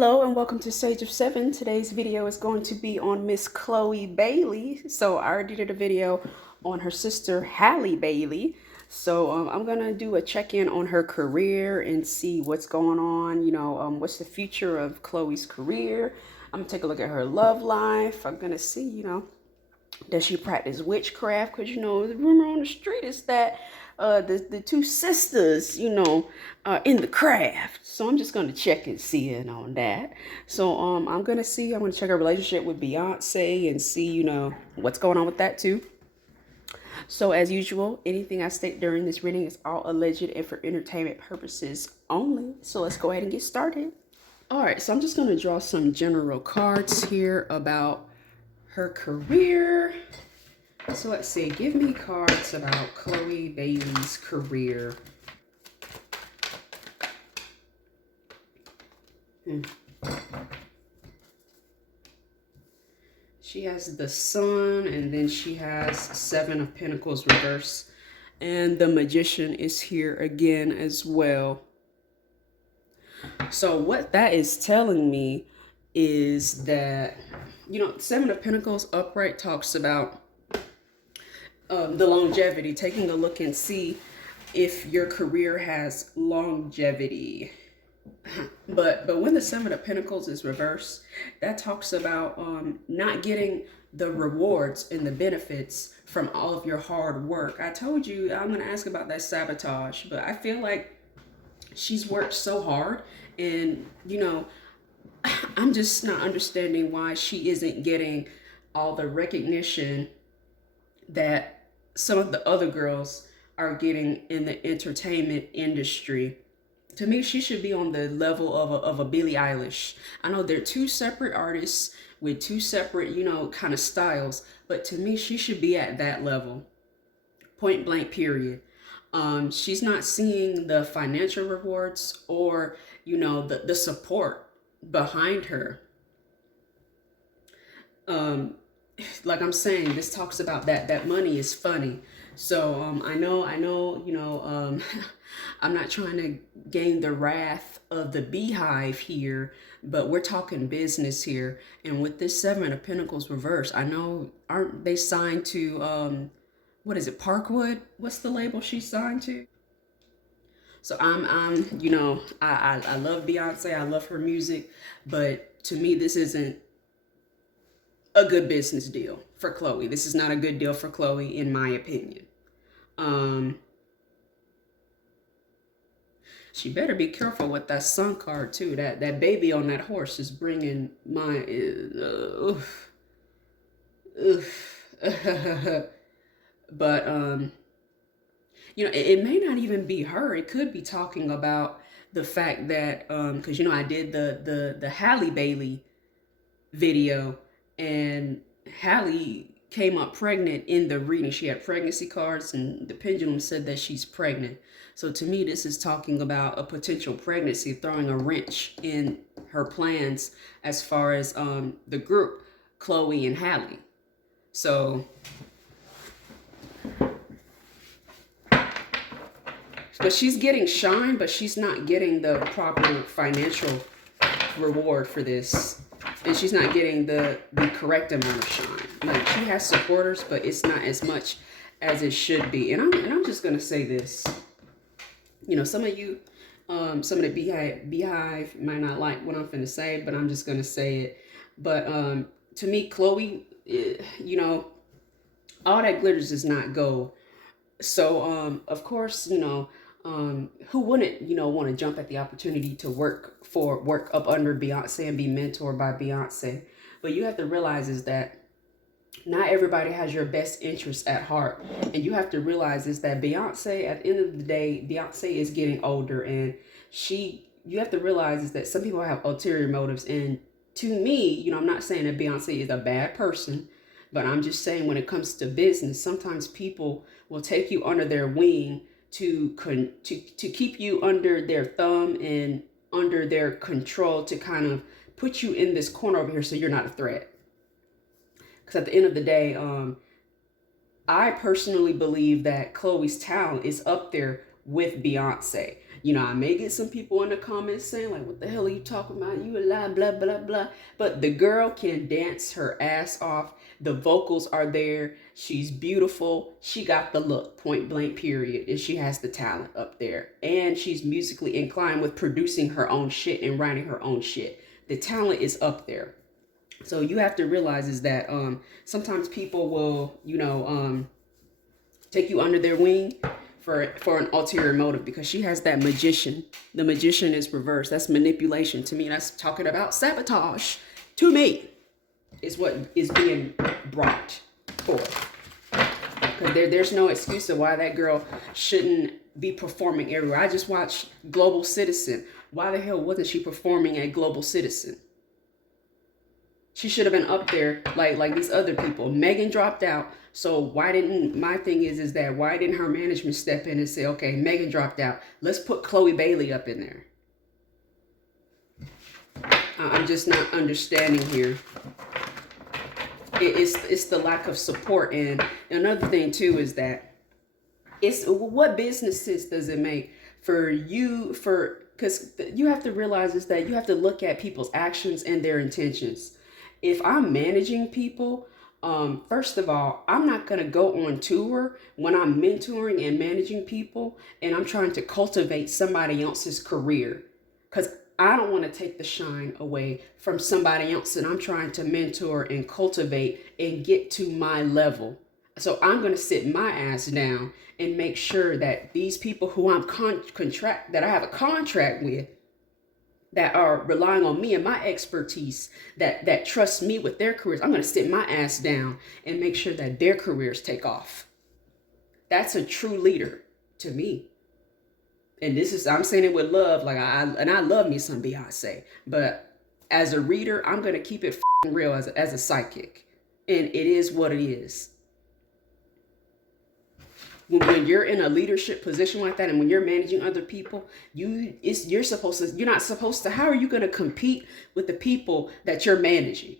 Hello and welcome to Sage of Seven. Today's video is going to be on Miss Chloe Bailey. So I already did a video on her sister Halle Bailey. So I'm gonna do a check-in on her career and see what's going on. What's the future of Chloe's career. I'm gonna take a look at her love life. I'm gonna see, does she practice witchcraft? Because, the rumor on the street is that the two sisters, are in the craft. So I'm just going to check and see in on that. So I'm going to check her relationship with Beyonce and see, what's going on with that too. So as usual, anything I state during this reading is all alleged and for entertainment purposes only. So let's go ahead and get started. All right, so I'm just going to draw some general cards here about her career. So let's see, give me cards about Chloe Bailey's career. She has the Sun, and then she has Seven of Pentacles reverse. And the Magician is here again as well. So what that is telling me is that, Seven of Pentacles upright talks about the longevity, taking a look and see if your career has longevity. But when the Seven of Pentacles is reversed, that talks about not getting the rewards and the benefits from all of your hard work. I told you I'm going to ask about that sabotage, but I feel like she's worked so hard, and I'm just not understanding why she isn't getting all the recognition that some of the other girls are getting in the entertainment industry. To me, she should be on the level of a Billie Eilish. I know they're two separate artists with two separate, kind of styles, but to me, she should be at that level. Point blank, period. She's not seeing the financial rewards or, the support behind her. Like I'm saying, this talks about that money is funny. So I know, I'm not trying to gain the wrath of the beehive here, but we're talking business here. And with this Seven of Pentacles reverse, I know, aren't they signed to, what is it, Parkwood? What's the label she's signed to? So I love Beyonce. I love her music, but to me, this isn't a good business deal for Chloe. This is not a good deal for Chloe, in my opinion. She better be careful with that Sun card too. That baby on that horse is bringing my but it may not even be her. It could be talking about the fact that because I did the Halle Bailey video, and Halle came up pregnant in the reading. She had pregnancy cards, and the pendulum said that she's pregnant. So to me, this is talking about a potential pregnancy, throwing a wrench in her plans as far as the group, Chloe and Halle. So, but she's getting shine, but she's not getting the proper financial reward for this. And she's not getting the correct amount of shine. Like, she has supporters, but it's not as much as it should be. And I'm just gonna say this. Some of you, some of the beehive might not like what I'm finna say, but I'm just gonna say it. But to me, Chloe, all that glitters is not gold. So of course, who wouldn't, want to jump at the opportunity to work up under Beyonce and be mentored by Beyonce? But you have to realize is that not everybody has your best interests at heart. And you have to realize is that Beyonce, at the end of the day, Beyonce is getting older, and you have to realize is that some people have ulterior motives. And to me, I'm not saying that Beyonce is a bad person, but I'm just saying when it comes to business, sometimes people will take you under their wing to keep you under their thumb and under their control, to kind of put you in this corner over here so you're not a threat. Because at the end of the day, I personally believe that Chloe's talent is up there with Beyonce. You know, I may get some people in the comments saying like, what the hell are you talking about? You a lie, blah, blah, blah. But the girl can dance her ass off. The vocals are there. She's beautiful. She got the look, point blank, period. And she has the talent up there. And she's musically inclined with producing her own shit and writing her own shit. The talent is up there. So you have to realize is that sometimes people will, you know, take you under their wing for an ulterior motive, because she has that magician. The magician is reversed. That's manipulation. To me, that's talking about sabotage. To me, is what is being brought forth. Because there's no excuse of why that girl shouldn't be performing everywhere. I just watched Global Citizen. Why the hell wasn't she performing at Global Citizen? She should have been up there like these other people. Megan dropped out. So why didn't, my thing is that why didn't her management step in and say, okay, Megan dropped out. Let's put Chloe Bailey up in there. I'm just not understanding here. It's the lack of support. And another thing too is that it's what business sense does it make for you, because you have to realize is that you have to look at people's actions and their intentions. If I'm managing people, first of all, I'm not going to go on tour when I'm mentoring and managing people and I'm trying to cultivate somebody else's career, because I don't want to take the shine away from somebody else that I'm trying to mentor and cultivate and get to my level. So I'm going to sit my ass down and make sure that these people who I'm that I have a contract with, that are relying on me and my expertise, that trust me with their careers, I'm going to sit my ass down and make sure that their careers take off. That's a true leader to me. And I'm saying it with love. Like I love me some Beyonce, but as a reader, I'm going to keep it real as a psychic. And it is what it is. When you're in a leadership position like that, and when you're managing other people, you're not supposed to, how are you going to compete with the people that you're managing?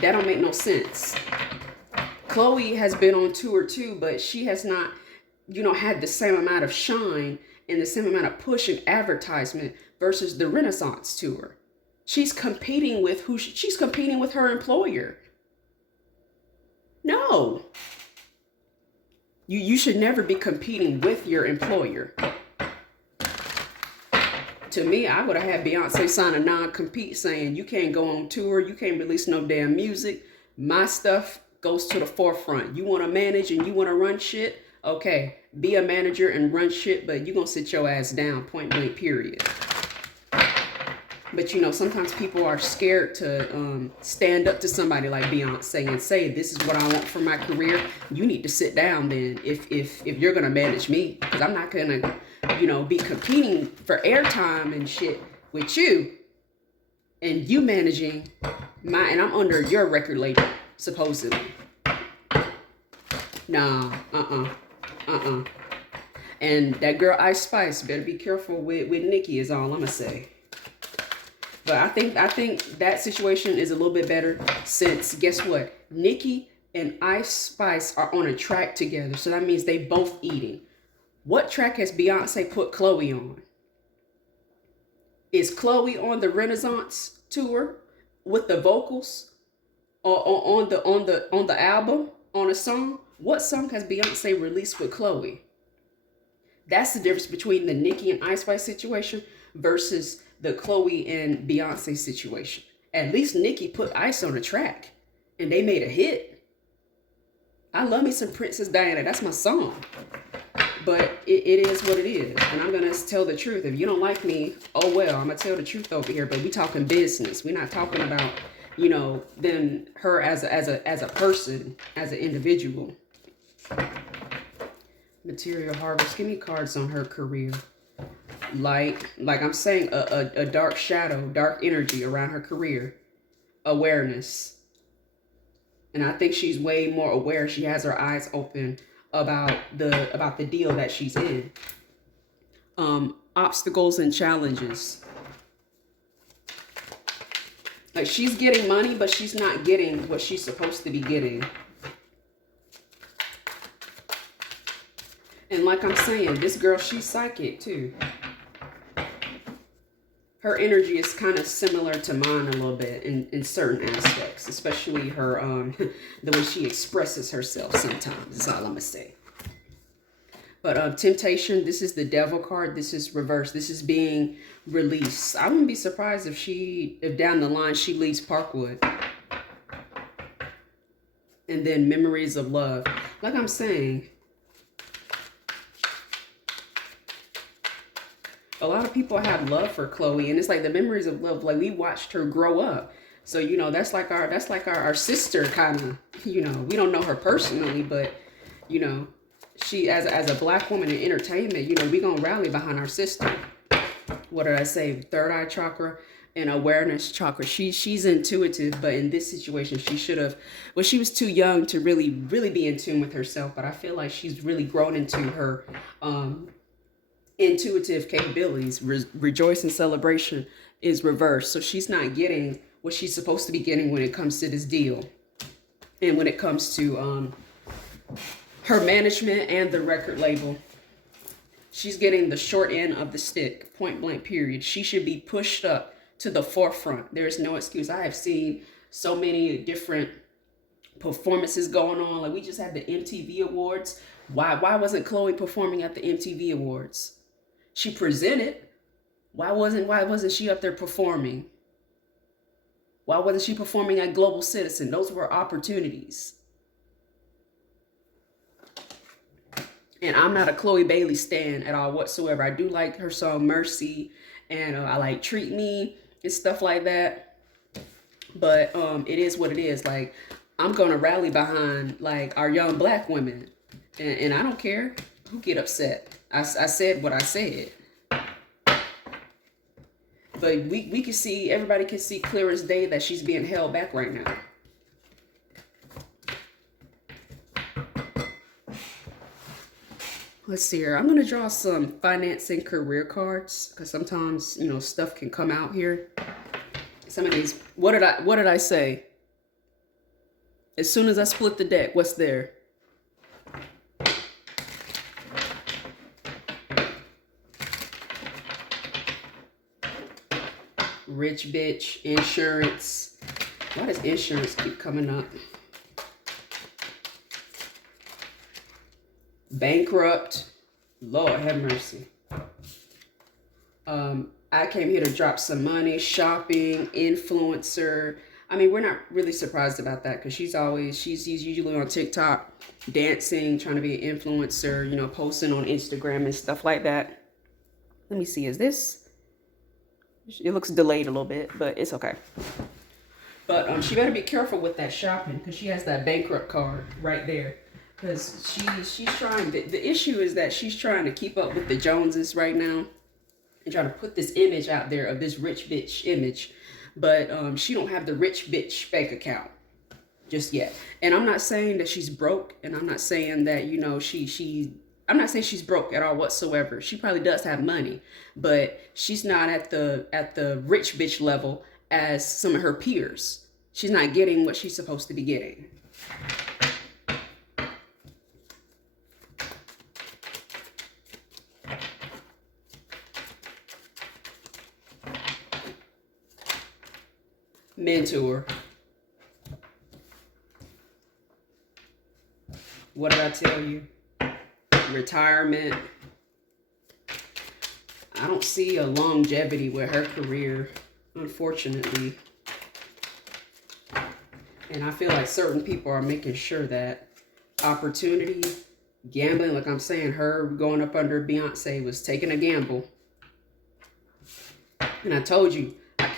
That don't make no sense. Chloe has been on tour too, but she has not, had the same amount of shine and the same amount of push and advertisement versus the Renaissance tour. She's competing with she's competing with her employer. No. You should never be competing with your employer. To me, I would have had Beyonce sign a non-compete saying, you can't go on tour, you can't release no damn music. My stuff goes to the forefront. You want to manage and you want to run shit? Okay, be a manager and run shit, but you're going to sit your ass down, point blank, period. But, sometimes people are scared to stand up to somebody like Beyonce and say, this is what I want for my career. You need to sit down then if you're going to manage me. Because I'm not going to, be competing for airtime and shit with you. And you managing and I'm under your record label, supposedly. Nah, And that girl Ice Spice better be careful with Nicki is all I'm going to say. But I think that situation is a little bit better since, guess what? Nicki and Ice Spice are on a track together. So that means they both eating. What track has Beyonce put Chloe on? Is Chloe on the Renaissance tour with the vocals or on the album, on a song? What song has Beyonce released with Chloe? That's the difference between the Nicki and Ice Spice situation versus the Chloe and Beyonce situation. At least Nicki put Ice on a track and they made a hit. I love me some Princess Diana. That's my song. But it is what it is. And I'm going to tell the truth. If you don't like me, oh well, I'm going to tell the truth over here. But we talking business. We're not talking about, then her as a person, as an individual. Material harvest. Give me cards on her career. Like I'm saying, a dark shadow, dark energy around her career. Awareness. And I think she's way more aware. She has her eyes open about the deal that she's in. Obstacles and challenges. Like she's getting money, but she's not getting what she's supposed to be getting. like I'm saying, this girl, she's psychic too. Her energy is kind of similar to mine a little bit in certain aspects, especially her the way she expresses herself sometimes. That's all I'm gonna say. But temptation, this is the devil card. This is reversed. This is being released. I wouldn't be surprised if down the line she leaves Parkwood. And then memories of love. Like I'm saying, a lot of people have love for Chloe, and it's like the memories of love. Like, we watched her grow up. So, you know, that's like our sister kind of, you know, we don't know her personally, but, you know, she, as a black woman in entertainment, you know, we gonna rally behind our sister. What did I say? Third eye chakra and awareness chakra. She's intuitive, but in this situation, she should have, well, she was too young to really be in tune with herself. But I feel like she's really grown into her intuitive capabilities. Rejoice and celebration is reversed. So she's not getting what she's supposed to be getting when it comes to this deal. And when it comes to her management and the record label, she's getting the short end of the stick, point blank period. She should be pushed up to the forefront. There's no excuse. I have seen so many different performances going on. Like, we just had the MTV Awards. Why wasn't Chloe performing at the MTV Awards? She presented. Why wasn't she up there performing? Why wasn't she performing at Global Citizen? Those were opportunities. And I'm not a Chloe Bailey stan at all whatsoever. I do like her song Mercy, and I like Treat Me and stuff like that. But it is what it is. Like, I'm gonna rally behind like our young black women, and I don't care who get upset. I said what I said. But we can see, everybody can see clear as day that she's being held back right now. Let's see here. I'm going to draw some finance and career cards because sometimes, you know, stuff can come out here. Some of these, what did I say? As soon as I split the deck, what's there? Rich bitch, insurance. Why does insurance keep coming up? Bankrupt. Lord have mercy. I came here to drop some money. Shopping, influencer. I mean, we're not really surprised about that because she's usually on TikTok dancing, trying to be an influencer, you know, posting on Instagram and stuff like that. Let me see, is this? It looks delayed a little bit, but it's okay. But she better be careful with that shopping because she has that bankrupt card right there. Because she's trying, the issue is that she's trying to keep up with the Joneses right now and trying to put this image out there of this rich bitch image. But she don't have the rich bitch bank account just yet. And I'm not saying that she's broke, and I'm not saying that, you know, I'm not saying she's broke at all whatsoever. She probably does have money, but she's not at the rich bitch level as some of her peers. She's not getting what she's supposed to be getting. Mentor. What did I tell you? Retirement. I don't see a longevity with her career, unfortunately. And I feel like certain people are making sure that opportunity, gambling, like I'm saying, her going up under Beyonce was taking a gamble. And I told you, I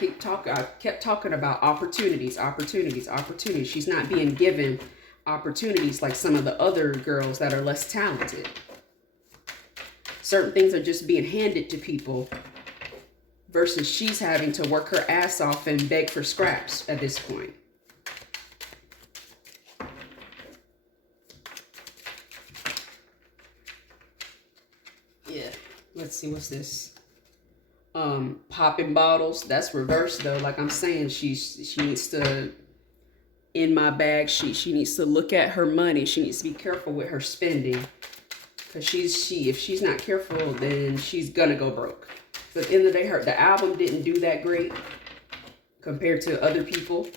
kept talking about opportunities. She's not being given opportunities like some of the other girls that are less talented. Certain things are just being handed to people versus she's having to work her ass off and beg for scraps at this point. Yeah, let's see, what's this? Popping bottles. That's reversed though. Like I'm saying, she needs to, in my bag, she needs to look at her money. She needs to be careful with her spending. Because if she's not careful, then she's gonna go broke. So at the end of the day, the album didn't do that great compared to other people.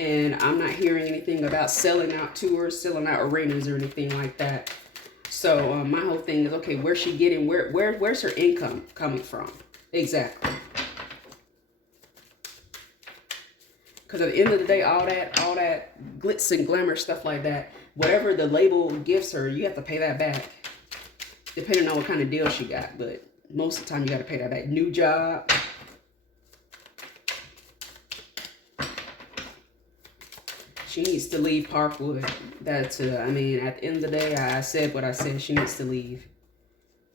And I'm not hearing anything about selling out tours, selling out arenas or anything like that. So my whole thing is, okay, where's she getting, where's her income coming from? Exactly. Because at the end of the day, all that glitz and glamour stuff like that, whatever the label gives her, you have to pay that back. Depending on what kind of deal she got. But most of the time, you got to pay that back. New job. She needs to leave Parkwood. That's, I mean, at the end of the day, I said what I said. She needs to leave.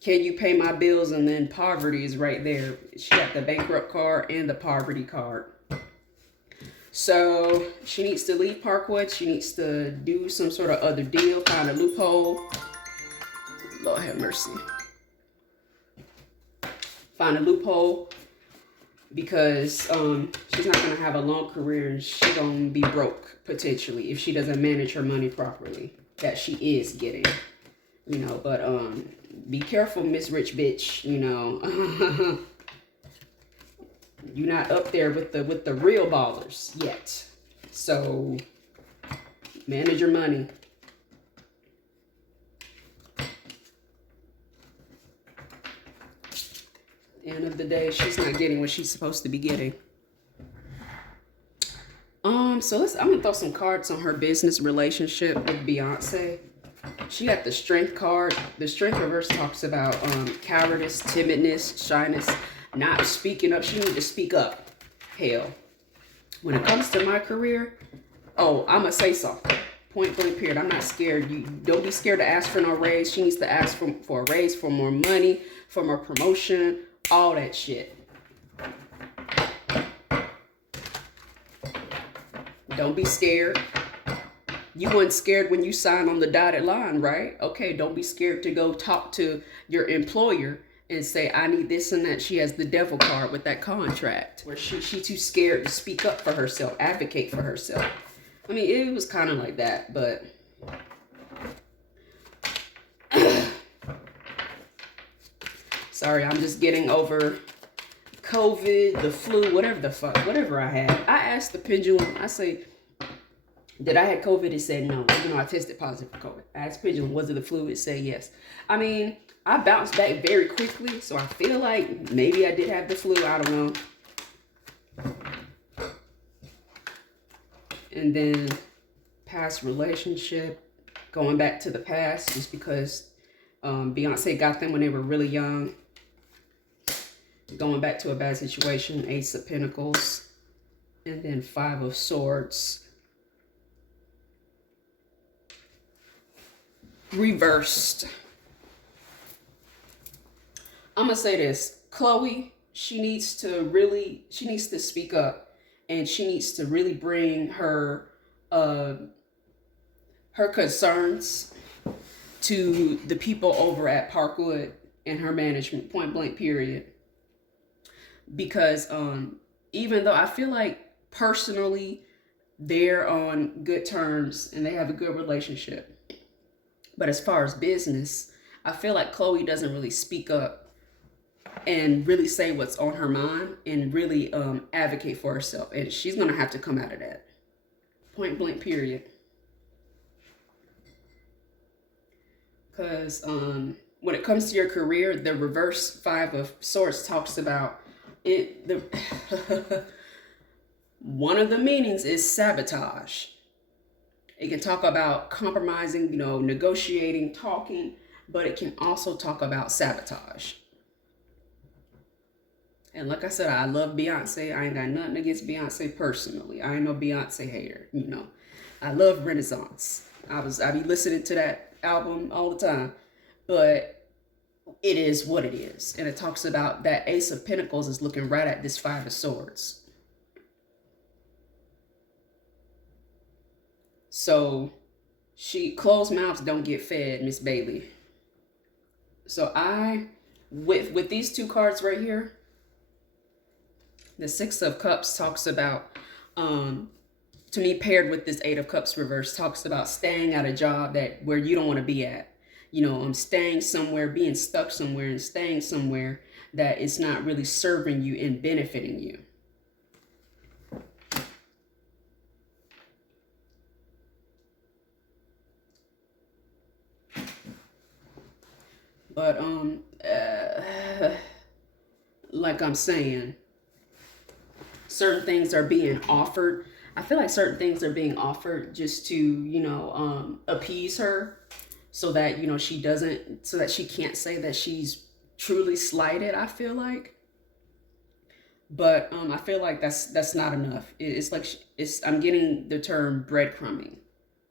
Can you pay my bills? And then poverty is right there. She got the bankrupt card and the poverty card. So she needs to leave Parkwood. She needs to do some sort of other deal, find a loophole. Lord have mercy. Find a loophole, because she's not going to have a long career, and she's going to be broke potentially if she doesn't manage her money properly that she is getting, you know. But be careful, Miss Rich Bitch, you know. You're not up there with the real ballers yet. So manage your money. End of the day, she's not getting what she's supposed to be getting. So I'm gonna throw some cards on her business relationship with Beyonce. She got the strength card. The strength reverse talks about cowardice, timidness, shyness, not speaking up. She needs to speak up. Hell, when it comes to my career, oh, I'ma say something. Point blank period. I'm not scared. You don't be scared to ask for no raise. She needs to ask for a raise, for more money, for more promotion, all that shit. Don't be scared. You weren't scared when you signed on the dotted line, right? Okay, don't be scared to go talk to your employer and say, I need this and that. She has the devil card with that contract, where she too scared to speak up for herself, advocate for herself. I mean, it was kind of like that, but sorry, I'm just getting over COVID, the flu, whatever I had. I asked the pendulum, I say, did I have COVID? It said no. Even though I tested positive for COVID. I asked pendulum, was it the flu? It said yes. I mean, I bounced back very quickly, so I feel like maybe I did have the flu. I don't know. And then past relationship, going back to the past, just because Beyonce got them when they were really young. Going back to a bad situation, Ace of Pentacles, and then Five of Swords. Reversed. I'm gonna say this. Chloe, she needs to speak up, and she needs to really bring her concerns to the people over at Parkwood and her management, point blank period. Because even though I feel like personally they're on good terms and they have a good relationship, but as far as business, I feel like Chloe doesn't really speak up and really say what's on her mind and really advocate for herself. And she's going to have to come out of that. Point blank period. Because when it comes to your career, the reverse Five of Swords talks about it. One of the meanings is sabotage. It can talk about compromising, you know, negotiating, talking, but it can also talk about sabotage. And like I said, I love Beyonce. I ain't got nothing against Beyonce personally. I ain't no Beyonce hater, you know. I love Renaissance. I be listening to that album all the time. But it is what it is. And it talks about that Ace of Pentacles is looking right at this Five of Swords. So closed mouths don't get fed, Miss Bailey. So with these two cards right here, the Six of Cups talks about, to me, paired with this Eight of Cups reverse, talks about staying at a job where you don't want to be at. staying somewhere, being stuck somewhere, and staying somewhere that is not really serving you and benefiting you. But like I'm saying, certain things are being offered. I feel like certain things are being offered just to, appease her, so that, she doesn't, so that she can't say that she's truly slighted, I feel like. But I feel like that's not enough. It's like I'm getting the term breadcrumbing,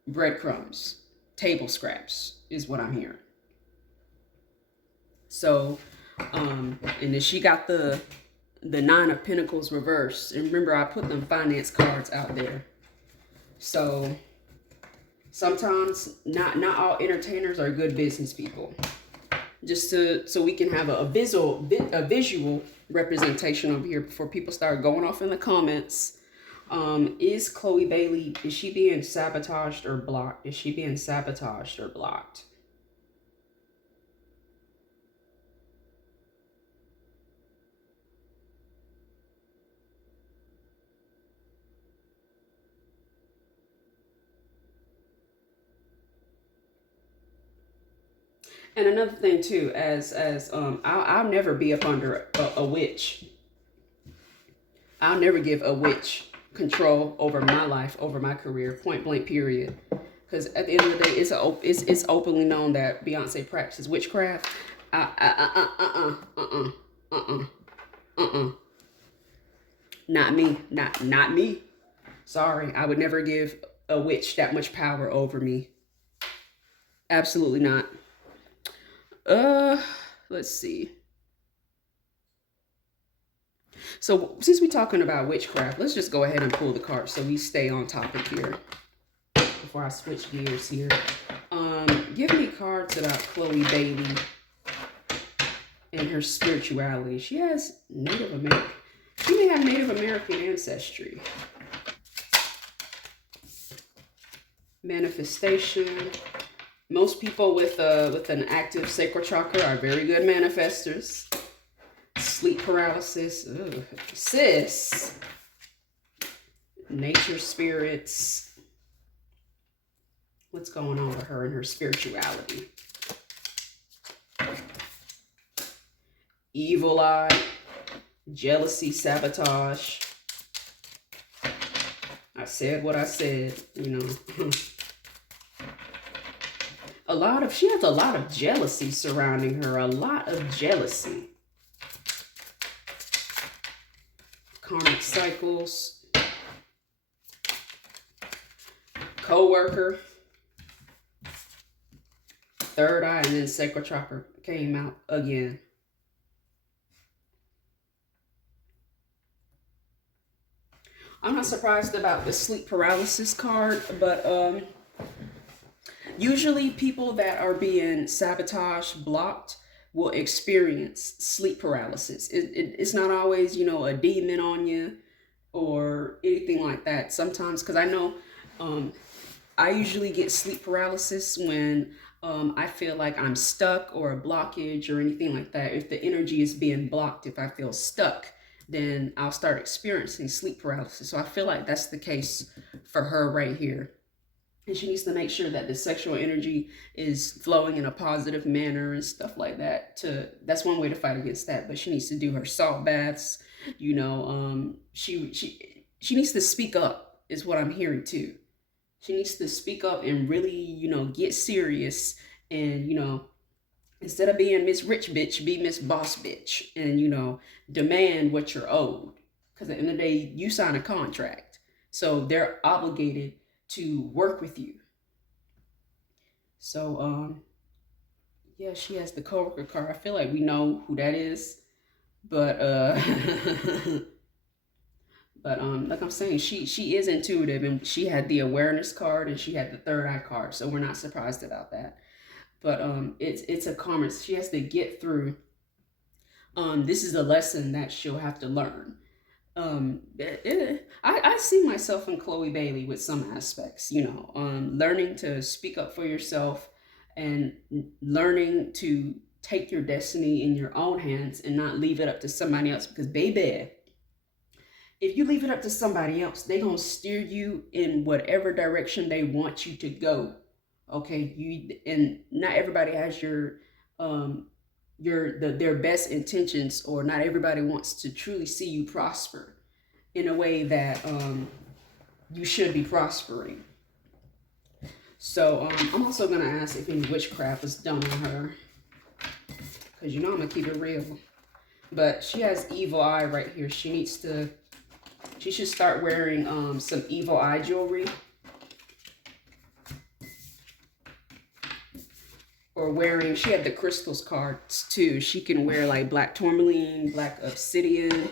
breadcrumbs, table scraps is what I'm hearing. So, and then she got the Nine of Pentacles reversed. And remember, I put them finance cards out there. So sometimes not all entertainers are good business people. Just so we can have a visual representation over here before people start going off in the comments. Is Chloe Bailey, is she being sabotaged or blocked? Is she being sabotaged or blocked? And another thing too, I'll never be up under a witch. I'll never give a witch control over my life, over my career, point blank, period. Because at the end of the day, it's openly known that Beyonce practices witchcraft. Not me, not me. Sorry, I would never give a witch that much power over me. Absolutely not. Let's see. So since we're talking about witchcraft, let's just go ahead and pull the cards so we stay on topic here before I switch gears here. Give me cards about Chloe Bailey and her spirituality. She has Native American. She may have Native American ancestry. Manifestation. Most people with an active sacral chakra are very good manifestors. Sleep paralysis. Ugh. Sis. Nature spirits. What's going on with her and her spirituality? Evil eye. Jealousy, sabotage. I said what I said, She has a lot of jealousy surrounding her. A lot of jealousy. Karmic cycles. Co-worker. Third eye, and then sacral chakra came out again. I'm not surprised about the sleep paralysis card, but usually people that are being sabotaged, blocked, will experience sleep paralysis. It's not always, a demon on you or anything like that. Sometimes, because I know I usually get sleep paralysis when I feel like I'm stuck or a blockage or anything like that. If the energy is being blocked, if I feel stuck, then I'll start experiencing sleep paralysis. So I feel like that's the case for her right here. And she needs to make sure that the sexual energy is flowing in a positive manner and stuff like that. That's one way to fight against that. But she needs to do her salt baths. She needs to speak up is what I'm hearing too. She needs to speak up and really, get serious and, instead of being Miss Rich Bitch, be Miss Boss Bitch and, demand what you're owed. Because at the end of the day, you sign a contract. So they're obligated to work with you. So, yeah, she has the coworker card. I feel like we know who that is. But, like I'm saying, she is intuitive, and she had the awareness card and she had the third eye card. So we're not surprised about that. But it's a karma. She has to get through. This is a lesson that she'll have to learn. I see myself in Chloe Bailey with some aspects, learning to speak up for yourself and learning to take your destiny in your own hands and not leave it up to somebody else. Because, baby, if you leave it up to somebody else, they're going to steer you in whatever direction they want you to go. Okay, and not everybody has um their best intentions, or not everybody wants to truly see you prosper in a way that you should be prospering. So I'm also gonna ask if any witchcraft was done on her, because I'm gonna keep it real. But she has evil eye right here. She should start wearing some evil eye jewelry, or wearing. She had the crystals cards too. She can wear like black tourmaline, black obsidian,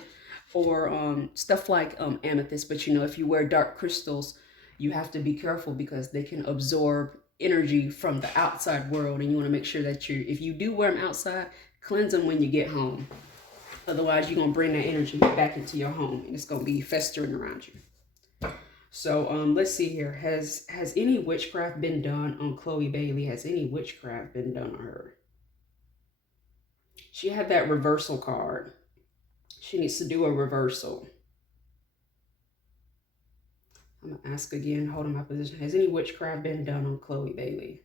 or stuff like amethyst. But if you wear dark crystals, you have to be careful because they can absorb energy from the outside world, and you want to make sure that if you do wear them outside, cleanse them when you get home. Otherwise, you're gonna bring that energy back into your home, and it's gonna be festering around you. So let's see here. Has any witchcraft been done on Chloe Bailey? Has any witchcraft been done on her? She had that reversal card. She needs to do a reversal. I'm going to ask again, holding my position. Has any witchcraft been done on Chloe Bailey?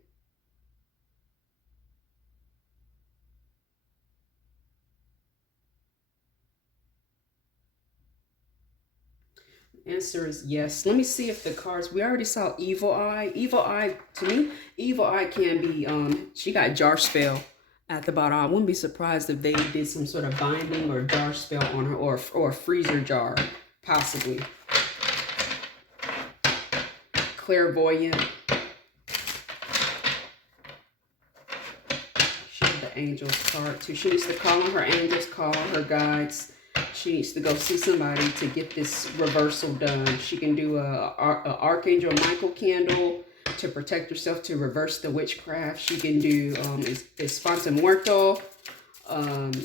The answer is yes. Let me see if the cards, we already saw Evil Eye. Evil Eye, to me, Evil Eye can be, she got Jar Spell at the bottom. I wouldn't be surprised if they did some sort of binding or jar spell on her, or a freezer jar, possibly. Clairvoyant. She has the angels card too. She needs to call on her angels, call on her guides. She needs to go see somebody to get this reversal done. She can do a Archangel Michael candle to protect herself, to reverse the witchcraft. She can do Espanto Muerto,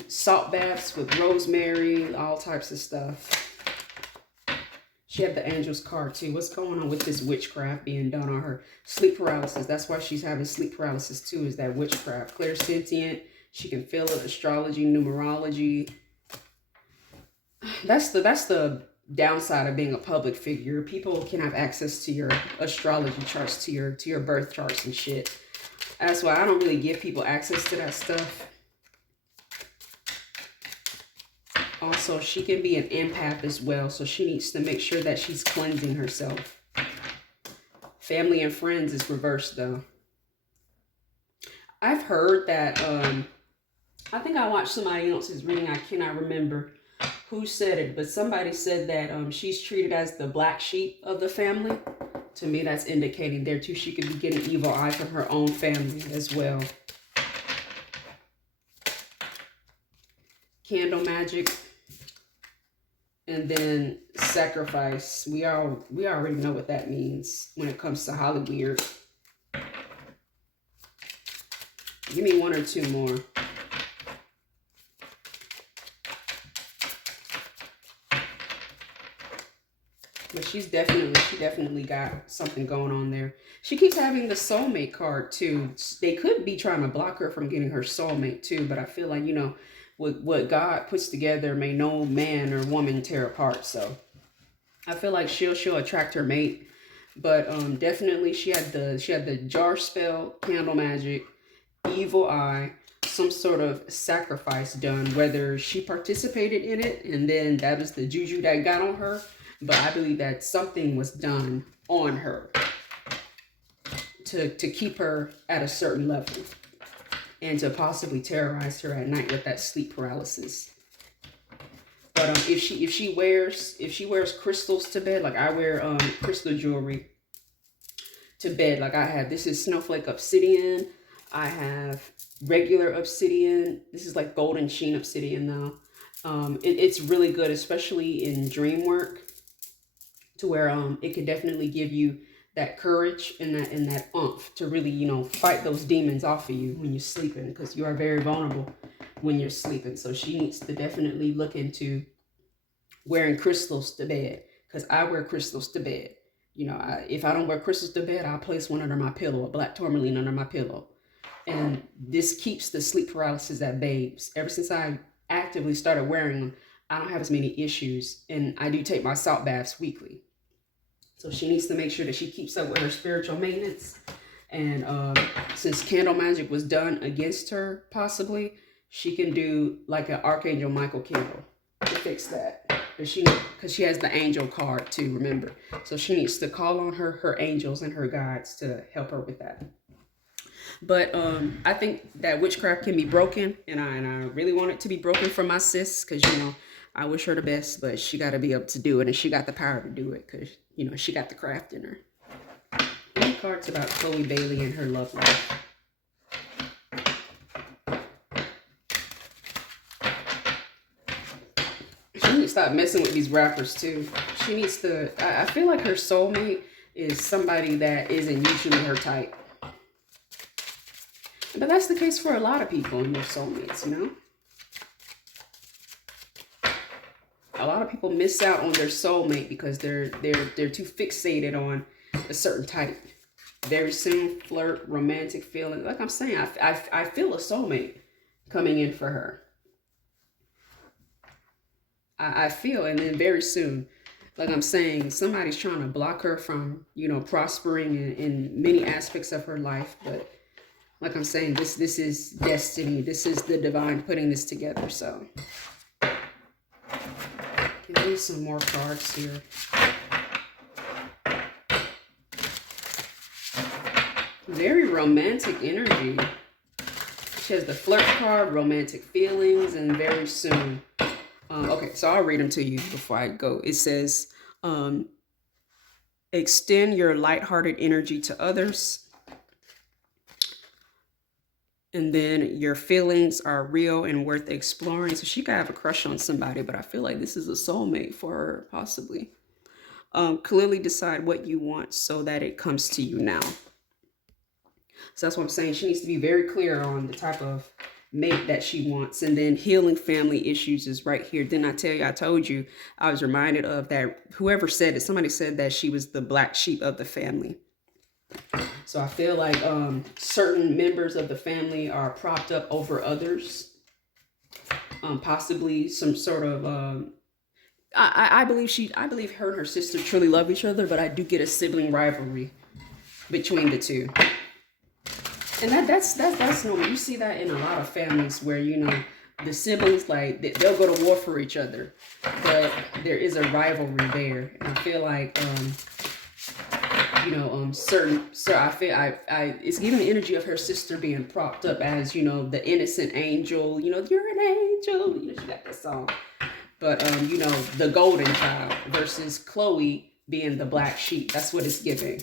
salt baths with rosemary, all types of stuff. She had the angels card too. What's going on with this witchcraft being done on her? Sleep paralysis. That's why she's having sleep paralysis too, is that witchcraft. Clairsentient. She can feel it. Astrology, numerology. That's the downside of being a public figure. People can have access to your astrology charts, to your birth charts and shit. That's why I don't really give people access to that stuff. Also, she can be an empath as well, so she needs to make sure that she's cleansing herself. Family and friends is reversed, though. I've heard that, I think I watched somebody else's reading, I cannot remember who said it, but somebody said that she's treated as the black sheep of the family. To me, that's indicating there, too, she could be getting evil eye from her own family as well. Candle magic. And then sacrifice. We already know what that means when it comes to Hollyweird. Give me one or two more. But she definitely got something going on there. She keeps having the soulmate card too. They could be trying to block her from getting her soulmate too, but I feel like, what God puts together may no man or woman tear apart. So I feel like she'll attract her mate. But definitely she had the jar spell, candle magic, evil eye, some sort of sacrifice done, whether she participated in it and then that was the juju that got on her. But I believe that something was done on her to keep her at a certain level, and to possibly terrorize her at night with that sleep paralysis. But if she wears crystals to bed, like I wear crystal jewelry to bed, like I have, this is snowflake obsidian. I have regular obsidian. This is like golden sheen obsidian though. It's really good, especially in dream work, to where it can definitely give you that courage and that oomph to really, fight those demons off of you when you're sleeping, because you are very vulnerable when you're sleeping. So she needs to definitely look into wearing crystals to bed, because I wear crystals to bed. If I don't wear crystals to bed, I'll place one under my pillow, a black tourmaline under my pillow. And this keeps the sleep paralysis at babes. Ever since I actively started wearing them, I don't have as many issues. And I do take my salt baths weekly. So she needs to make sure that she keeps up with her spiritual maintenance. And since candle magic was done against her, possibly, she can do like an Archangel Michael candle to fix that. Because she has the angel card too, remember. So she needs to call on her angels and her guides to help her with that. But I think that witchcraft can be broken, and I really want it to be broken for my sis, because I wish her the best, but she got to be able to do it, and she got the power to do it, because she got the craft in her. Any cards about Chloe Bailey and her love life? She needs to stop messing with these rappers too. She needs to. I feel like her soulmate is somebody that isn't usually her type. But that's the case for a lot of people and their soulmates, A lot of people miss out on their soulmate because they're too fixated on a certain type. Very soon, flirt, romantic feeling. Like I'm saying, I feel a soulmate coming in for her. I feel, and then very soon, like I'm saying, somebody's trying to block her from, prospering in many aspects of her life. But like I'm saying, this is destiny. This is the divine putting this together. So, give me some more cards here. Very romantic energy. She has the flirt card, romantic feelings, and very soon. Okay, so I'll read them to you before I go. It says, extend your lighthearted energy to others. And then your feelings are real and worth exploring. So she could have a crush on somebody, but I feel like this is a soulmate for her, possibly. Clearly decide what you want so that it comes to you now. So that's what I'm saying. She needs to be very clear on the type of mate that she wants. And then healing family issues is right here. Didn't I tell you? I told you. I was reminded of that. Whoever said it, somebody said that she was the black sheep of the family. So I feel like certain members of the family are propped up over others. Possibly some sort of I believe her and her sister truly love each other, but I do get a sibling rivalry between the two. And that's normal. You see that in a lot of families where, the siblings, like, they'll go to war for each other, but there is a rivalry there. And I feel like, so I feel it's giving the energy of her sister being propped up as, the innocent angel, you're an angel, she got that song. But, the golden child versus Chloe being the black sheep. That's what it's giving.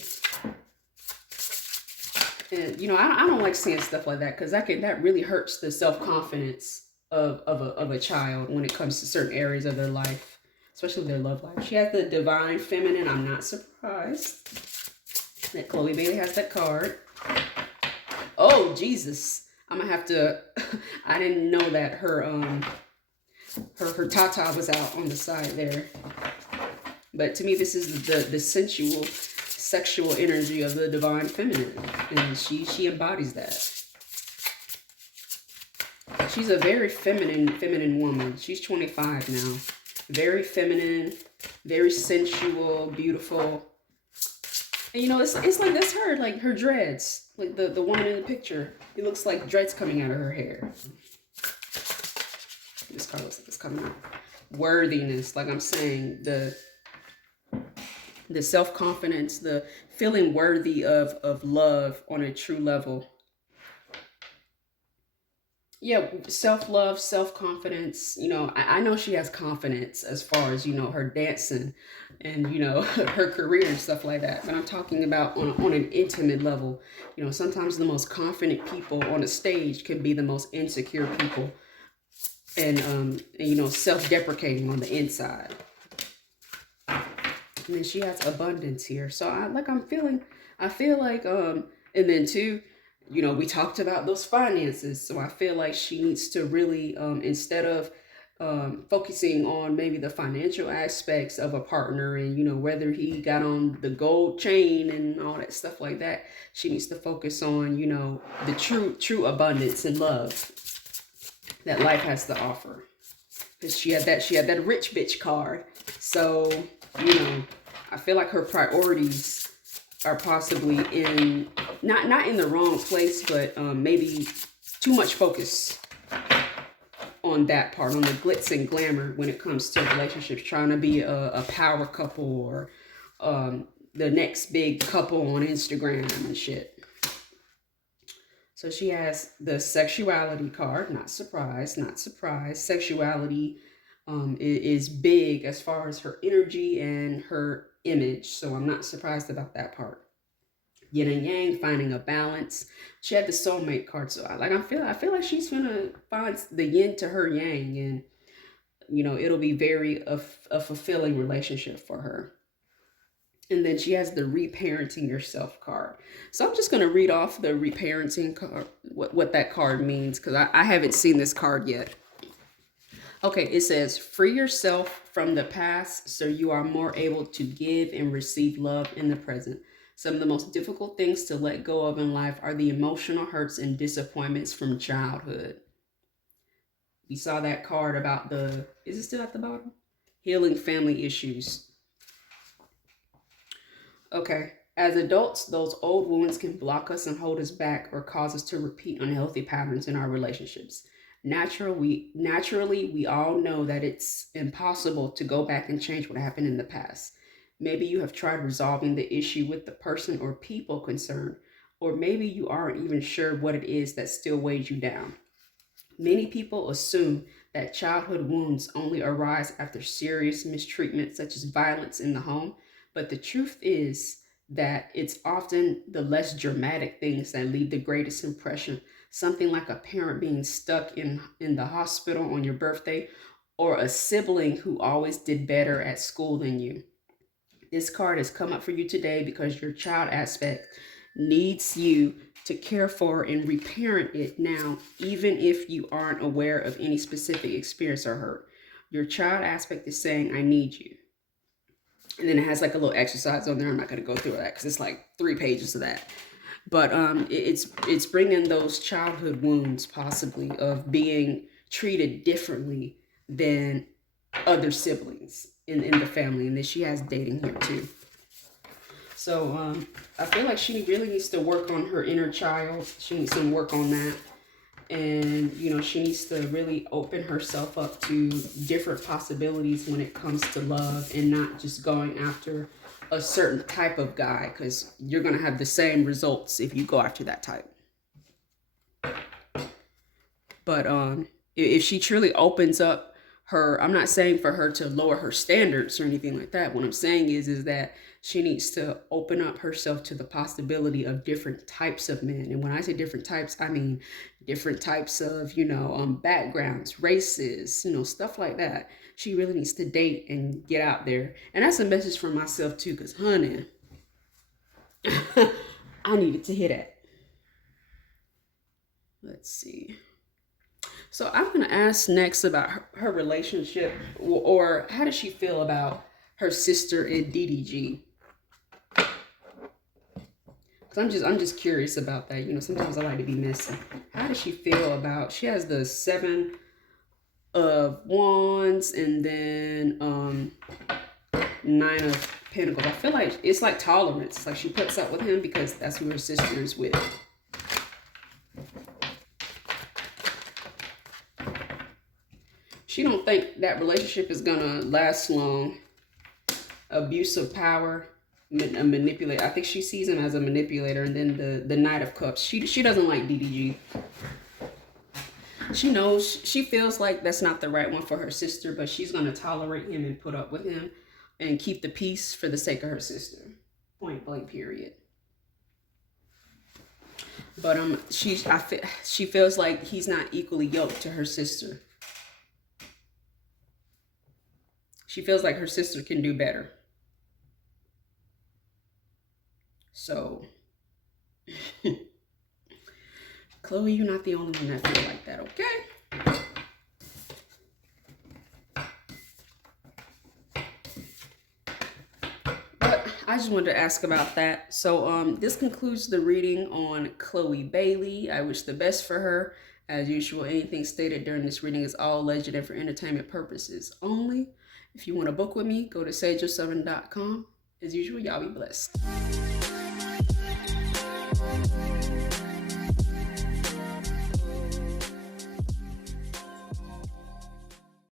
And, I don't like saying stuff like that, because that really hurts the self-confidence of a child when it comes to certain areas of their life, especially their love life. She has the divine feminine. I'm not surprised that Chloe Bailey has that card. Oh, Jesus. I'm going to have to, I didn't know that her tata was out on the side there. But to me, this is the sensual, sexual energy of the divine feminine, and she embodies that. She's a very feminine woman. She's 25 now. Very feminine, very sensual, beautiful. And it's like that's her, like her dreads, like the woman in the picture. It looks like dreads coming out of her hair. This card looks like it's coming out. Worthiness, like I'm saying, the self-confidence, the feeling worthy of love on a true level. Yeah, self-love, self-confidence. I know she has confidence as far as, her dancing and, her career and stuff like that. But I'm talking about on an intimate level. Sometimes the most confident people on a stage can be the most insecure people. And self-deprecating on the inside. And then she has abundance here. So I feel like, and then too, we talked about those finances. So I feel like she needs to really, instead of focusing on maybe the financial aspects of a partner, and whether he got on the gold chain and all that stuff like that. She needs to focus on the true abundance and love that life has to offer. Because she had that rich bitch card. So I feel like her priorities are possibly in not in the wrong place, but maybe too much focus on that part, on the glitz and glamour when it comes to relationships, trying to be a power couple, or the next big couple on Instagram and shit. So she has the sexuality card. Not surprised, not surprised. Sexuality is big as far as her energy and her image. So I'm not surprised about that part. Yin and yang, finding a balance. She had the soulmate card, so I feel like she's gonna find the yin to her yang, and it'll be very a fulfilling relationship for her. And then she has the reparenting yourself card. So I'm just gonna read off the reparenting card, what that card means, because I haven't seen this card yet. Okay, it says, free yourself from the past so you are more able to give and receive love in the present. Some of the most difficult things to let go of in life are the emotional hurts and disappointments from childhood. We saw that card about is it still at the bottom? Healing family issues. Okay, as adults, those old wounds can block us and hold us back, or cause us to repeat unhealthy patterns in our relationships. Naturally, we all know that it's impossible to go back and change what happened in the past. Maybe you have tried resolving the issue with the person or people concerned, or maybe you aren't even sure what it is that still weighs you down. Many people assume that childhood wounds only arise after serious mistreatment, such as violence in the home, but the truth is that it's often the less dramatic things that leave the greatest impression. Something like a parent being stuck in the hospital on your birthday, or a sibling who always did better at school than you. This card has come up for you today because your child aspect needs you to care for and reparent it now, even if you aren't aware of any specific experience or hurt. Your child aspect is saying, I need you. And then it has like a little exercise on there. I'm not going to go through that because it's like 3 pages of that. But it's bringing those childhood wounds, possibly, of being treated differently than other siblings in the family. And then she has dating here too. So I feel like she really needs to work on her inner child. She needs to work on that. And, she needs to really open herself up to different possibilities when it comes to love, and not just going after a certain type of guy, because you're going to have the same results if you go after that type. But if she truly opens up her, I'm not saying for her to lower her standards or anything like that. What I'm saying is that she needs to open up herself to the possibility of different types of men. And when I say different types, I mean different types of, backgrounds, races, stuff like that. She really needs to date and get out there. And that's a message for myself too, because honey, I needed to hear that. Let's see. So I'm going to ask next about her relationship, or how does she feel about her sister in DDG? Because I'm just curious about that. Sometimes I like to be messy. How does she feel about, she has the 7 of Wands, and then 9 of Pentacles. I feel like it's like tolerance. Like she puts up with him because that's who her sister is with. She don't think that relationship is gonna last long. Abuse of power, a manipulator. I think she sees him as a manipulator. And then the Knight of Cups. She doesn't like DDG. She knows, she feels like that's not the right one for her sister, but she's gonna tolerate him and put up with him and keep the peace for the sake of her sister. Point blank, period. But she feels like he's not equally yoked to her sister. She feels like her sister can do better. So, Chloe, you're not the only one that feels like that, okay? I just wanted to ask about that. So this concludes the reading on Chloe Bailey. I wish the best for her. As usual, anything stated during this reading is all alleged and for entertainment purposes only. If you want to book with me, go to sageofseven.com. As usual, y'all be blessed.